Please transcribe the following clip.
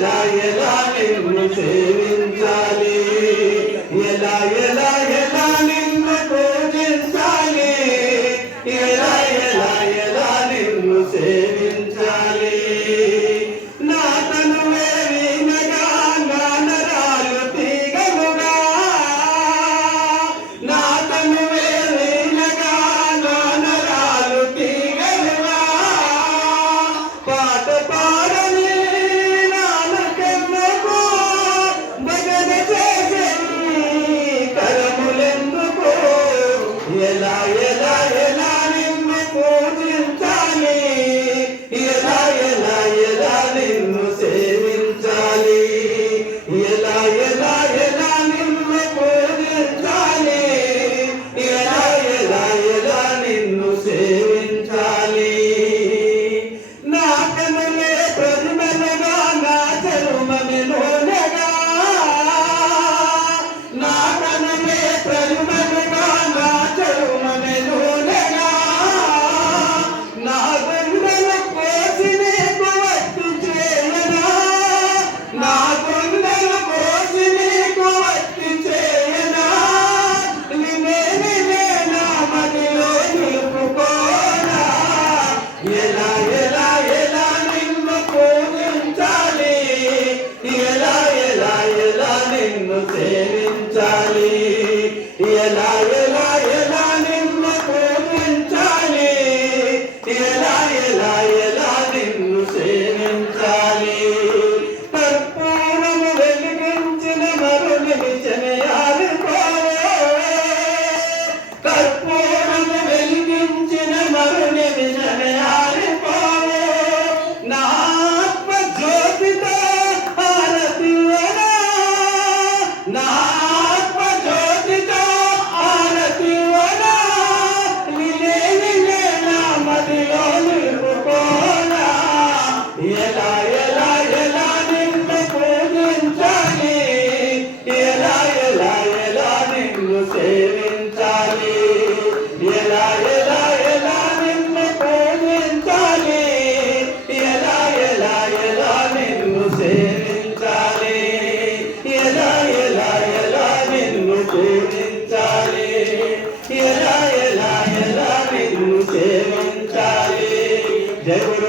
ఎలా ఎలా నిన్ను సేవించాలి? ఎలా ఎలా ఎలా ఎలా ఎలా నిన్ను పూజించాలి ఎలా ఎలా ఎలా నిన్ను సేవించాలి? ఎలా ఎలా ఎలా నిన్ను పూజించాలి ఎలా ఎలా ఎలా నిన్ను సేవించాలి? ఎలా ఎలా ఎలా నిన్ను పూజించాలి ఎలా ఎలా ఎలా నిన్ను సేవించాలి? జయ